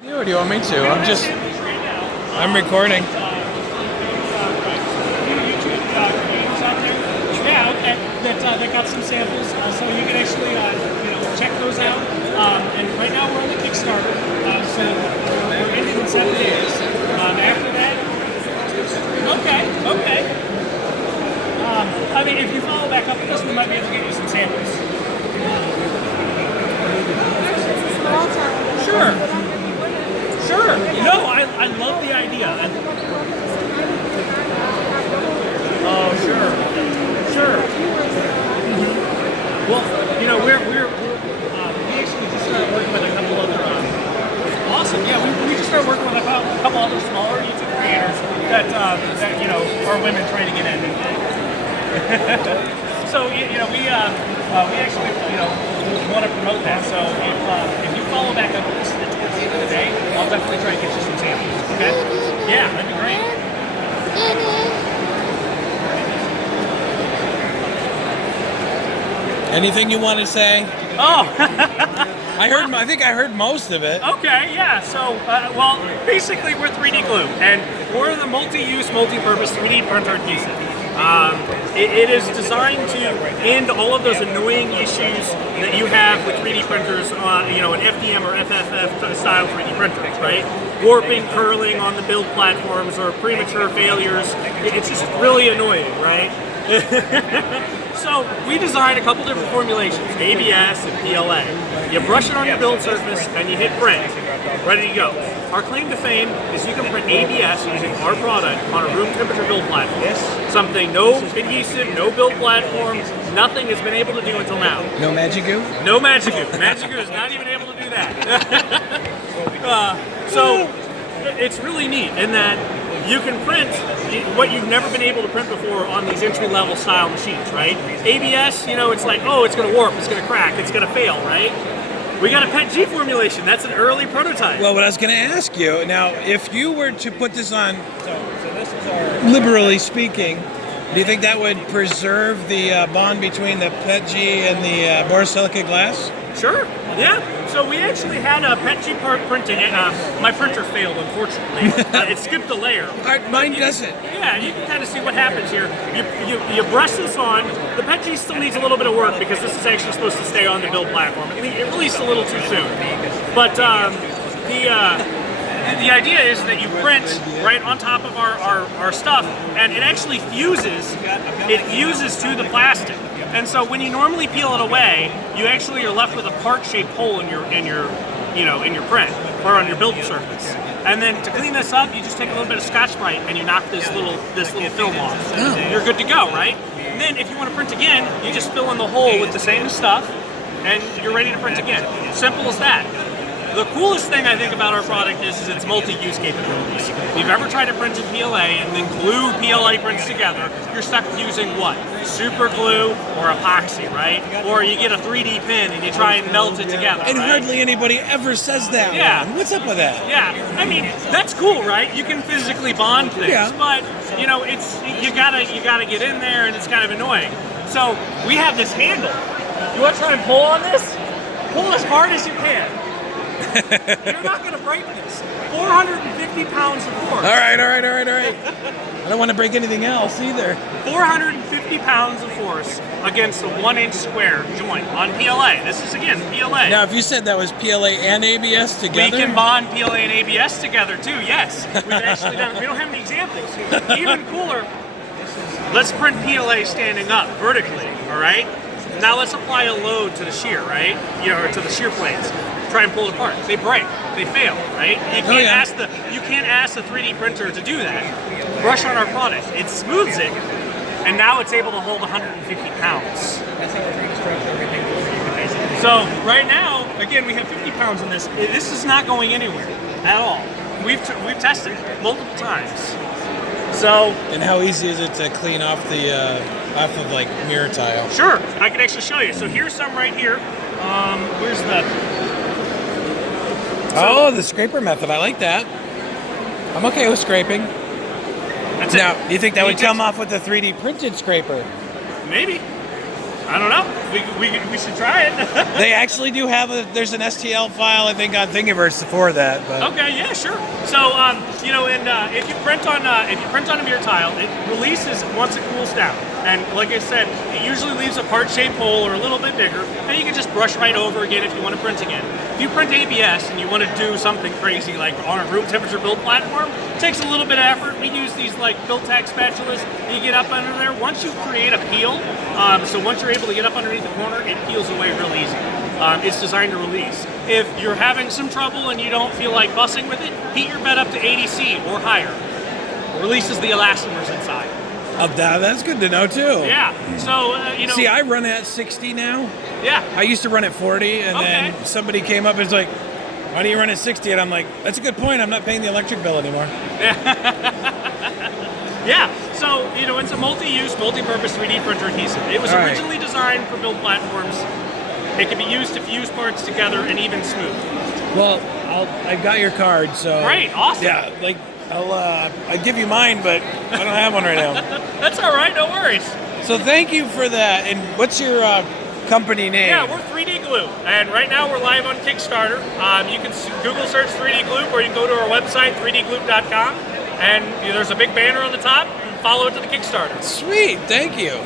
Or do you want me to? I'm recording. Yeah, okay. That got some samples, so you can actually check those out. And right now we're on the Kickstarter, so we're ending in 7 days. After that, okay. I mean, if you follow back up with this, we might be able to get you some samples. Sure. No, I love the idea. Oh, sure. Well, we actually just started working with a couple other. Awesome. Yeah, we just started working with a couple other smaller YouTube creators that are women trying to get in. So we actually want to promote that. So if you follow back up with this towards the end of the day, I'll definitely try to get you some samples. Okay? Yeah, that'd be great. Anything you want to say? Oh, I think I heard most of it. okay, yeah. So, basically we're 3D Gloop, and we're the multi-use, multi-purpose 3D printer adhesive. It is designed to end all of those annoying issues that you have with 3D printers on, an FDM or FFF style 3D printers, right? Warping, curling on the build platforms, or premature failures. It's just really annoying, right? So we designed a couple different formulations, ABS and PLA. You brush it on your build surface and you hit print. Ready to go. Our claim to fame is you can print ABS using our product on a room temperature build platform. Something no adhesive, no build platform, nothing has been able to do until now. No Magic Goo? No Magic Goo. Magic Goo is not even able to do that. So it's really neat in that you can print what you've never been able to print before on these entry-level style machines, right? ABS, it's like, oh, it's going to warp, it's going to crack, it's going to fail, right? We got a PET-G formulation. That's an early prototype. Well, what I was going to ask you, now, if you were to put this on, so this is our, liberally speaking, do you think that would preserve the bond between the PET-G and the borosilicate glass? Sure, yeah. So we actually had a PET-G printing. My printer failed, unfortunately. It skipped a layer. Mine doesn't. Yeah, you can kind of see what happens here. You brush this on. The PET-G still needs a little bit of work because this is actually supposed to stay on the build platform. It released a little too soon. But the idea is that you print right on top of our stuff, and it actually fuses. It fuses to the plastic. And so when you normally peel it away, you actually are left with a part-shaped hole in your print or on your build surface. And then to clean this up, you just take a little bit of Scotch-Brite and you knock this little film off. Oh. You're good to go, right? And then if you want to print again, you just fill in the hole with the same stuff, and you're ready to print again. Simple as that. The coolest thing I think about our product is its multi-use capabilities. If you've ever tried to print in PLA and then glue PLA prints together, you're stuck using what? Super glue or epoxy, right? Or you get a 3D pen and you try and melt it together, And right? Hardly anybody ever says that. Yeah. Man. What's up with that? Yeah, I mean, that's cool, right? You can physically bond things, yeah. But it's you gotta get in there, and it's kind of annoying. So we have this handle. You want to try and pull on this? Pull as hard as you can. You're not going to break this. 450 pounds of force. All right. I don't want to break anything else either. 450 pounds of force against a 1-inch square joint on PLA. This is, again, PLA. Now, if you said that was PLA and ABS together? We can bond PLA and ABS together, too, yes. We've actually done it. We don't have any examples. Even cooler, let's print PLA standing up vertically, all right? Now let's apply a load to the shear, right? Or to the shear plates. Try and pull it apart. They break. They fail, right? You can't ask the 3D printer to do that. Brush on our product. It smooths it, and now it's able to hold 150 pounds. So right now, again, we have 50 pounds in this. This is not going anywhere at all. We've tested it multiple times. So. And how easy is it to clean off the off of like mirror tile? Sure, I can actually show you. So here's some right here. Where's the? The scraper method. I like that. I'm okay with scraping. That's now, it. do you think that would come off with the 3D printed scraper? Maybe. I don't know. We should try it. They actually do have there's an STL file, I think, on Thingiverse for that. But. Okay, yeah, sure. So, you know, and if you print on a mirror tile, it releases once it cools down. And like I said, it usually leaves a part-shaped hole or a little bit bigger, and you can just brush right over again if you want to print again. If you print ABS and you want to do something crazy like on a room temperature build platform, it takes a little bit of effort. We use these like build tack spatulas, and you get up under there. Once you create a peel, so once you're able to get up underneath the corner, it peels away real easy. It's designed to release. If you're having some trouble and you don't feel like fussing with it, heat your bed up to 80°C or higher. It releases the elastomers inside. That's good to know too. Yeah. So you know. See, I run at 60 now. Yeah. I used to run at 40, and then somebody came up and was like, "Why do you run at 60?" And I'm like, "That's a good point. I'm not paying the electric bill anymore." Yeah. So you know, it's a multi-use, multi-purpose 3D printer adhesive. It was originally designed for build platforms. It can be used to fuse parts together and even smooth. Well, I've got your card, so great, awesome. Yeah, like I'd give you mine, but I don't have one right now. That's all right, no worries. So thank you for that. And what's your company name? Yeah, we're 3D Gloop, and right now we're live on Kickstarter. You can Google search 3D Gloop, or you can go to our website 3dgloop.com, and there's a big banner on the top. And follow it to the Kickstarter. Sweet, thank you.